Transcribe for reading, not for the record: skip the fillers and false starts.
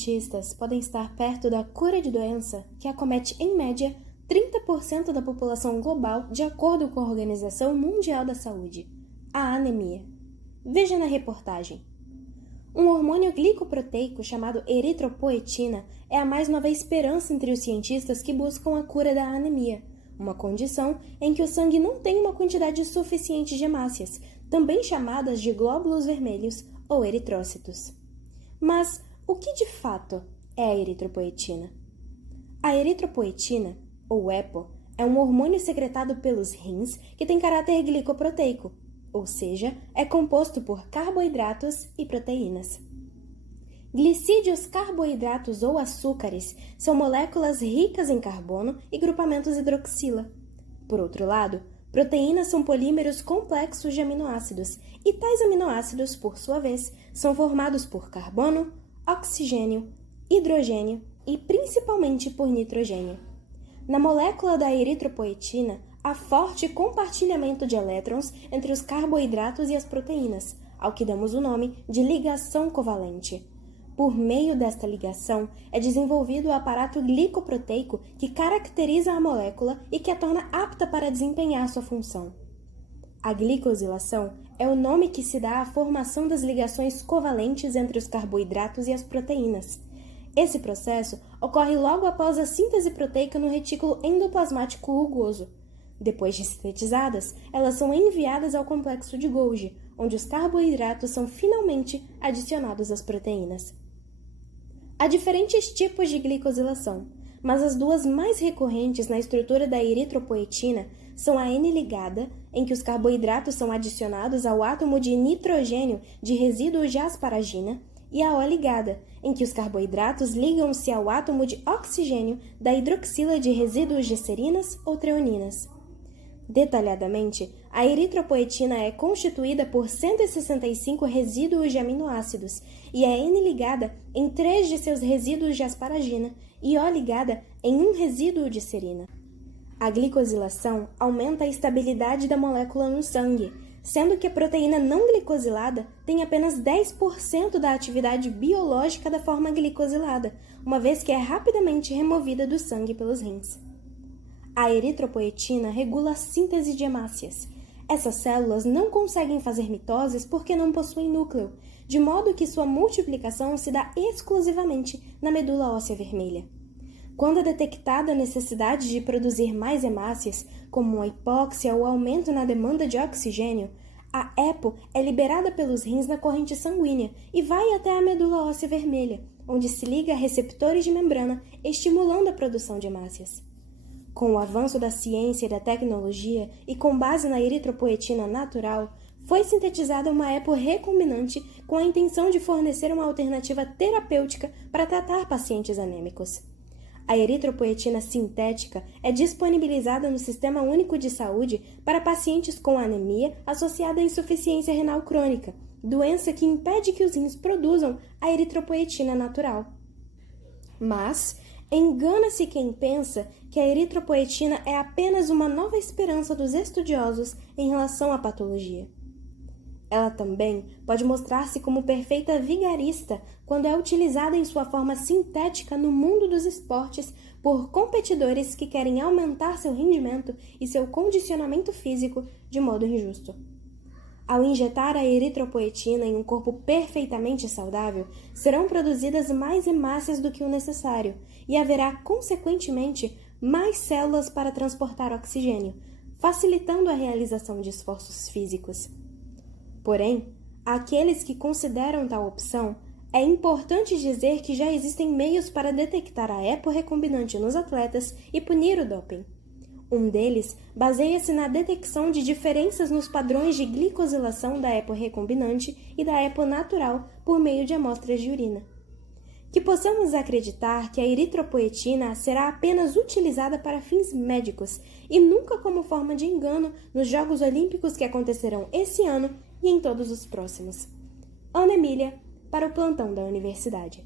Cientistas podem estar perto da cura de doença que acomete, em média, 30% da população global, de acordo com a Organização Mundial da Saúde, a anemia. Veja na reportagem. Um hormônio glicoproteico chamado eritropoetina é a mais nova esperança entre os cientistas que buscam a cura da anemia, uma condição em que o sangue não tem uma quantidade suficiente de hemácias, também chamadas de glóbulos vermelhos ou eritrócitos. Mas o que de fato é a eritropoetina? A eritropoetina, ou EPO, é um hormônio secretado pelos rins que tem caráter glicoproteico, ou seja, é composto por carboidratos e proteínas. Glicídios, carboidratos ou açúcares são moléculas ricas em carbono e grupamentos hidroxila. Por outro lado, proteínas são polímeros complexos de aminoácidos, e tais aminoácidos, por sua vez, são formados por carbono, oxigênio, hidrogênio e principalmente por nitrogênio. Na molécula da eritropoetina, há forte compartilhamento de elétrons entre os carboidratos e as proteínas, ao que damos o nome de ligação covalente. Por meio desta ligação, é desenvolvido o aparato glicoproteico que caracteriza a molécula e que a torna apta para desempenhar sua função. A glicosilação é o nome que se dá à formação das ligações covalentes entre os carboidratos e as proteínas. Esse processo ocorre logo após a síntese proteica no retículo endoplasmático rugoso. Depois de sintetizadas, elas são enviadas ao complexo de Golgi, onde os carboidratos são finalmente adicionados às proteínas. Há diferentes tipos de glicosilação, mas as duas mais recorrentes na estrutura da eritropoetina são a N-ligada, em que os carboidratos são adicionados ao átomo de nitrogênio de resíduos de asparagina, e a O-ligada, em que os carboidratos ligam-se ao átomo de oxigênio da hidroxila de resíduos de serinas ou treoninas. Detalhadamente, a eritropoetina é constituída por 165 resíduos de aminoácidos e é N-ligada em 3 de seus resíduos de asparagina e O-ligada em um resíduo de serina. A glicosilação aumenta a estabilidade da molécula no sangue, sendo que a proteína não glicosilada tem apenas 10% da atividade biológica da forma glicosilada, uma vez que é rapidamente removida do sangue pelos rins. A eritropoetina regula a síntese de hemácias. Essas células não conseguem fazer mitoses porque não possuem núcleo, de modo que sua multiplicação se dá exclusivamente na medula óssea vermelha. Quando é detectada a necessidade de produzir mais hemácias, como a hipóxia ou aumento na demanda de oxigênio, a EPO é liberada pelos rins na corrente sanguínea e vai até a medula óssea vermelha, onde se liga a receptores de membrana, estimulando a produção de hemácias. Com o avanço da ciência e da tecnologia e com base na eritropoetina natural, foi sintetizada uma EPO recombinante com a intenção de fornecer uma alternativa terapêutica para tratar pacientes anêmicos. A eritropoetina sintética é disponibilizada no Sistema Único de Saúde para pacientes com anemia associada à insuficiência renal crônica, doença que impede que os rins produzam a eritropoetina natural. Mas engana-se quem pensa que a eritropoetina é apenas uma nova esperança dos estudiosos em relação à patologia. Ela também pode mostrar-se como perfeita vigarista quando é utilizada em sua forma sintética no mundo dos esportes por competidores que querem aumentar seu rendimento e seu condicionamento físico de modo injusto. Ao injetar a eritropoetina em um corpo perfeitamente saudável, serão produzidas mais hemácias do que o necessário e haverá, consequentemente, mais células para transportar oxigênio, facilitando a realização de esforços físicos. Porém, àqueles que consideram tal opção, é importante dizer que já existem meios para detectar a EPO recombinante nos atletas e punir o doping. Um deles baseia-se na detecção de diferenças nos padrões de glicosilação da EPO recombinante e da EPO natural por meio de amostras de urina. Que possamos acreditar que a eritropoetina será apenas utilizada para fins médicos e nunca como forma de engano nos Jogos Olímpicos que acontecerão esse ano e em todos os próximos. Ana Emília, para o Plantão da Universidade.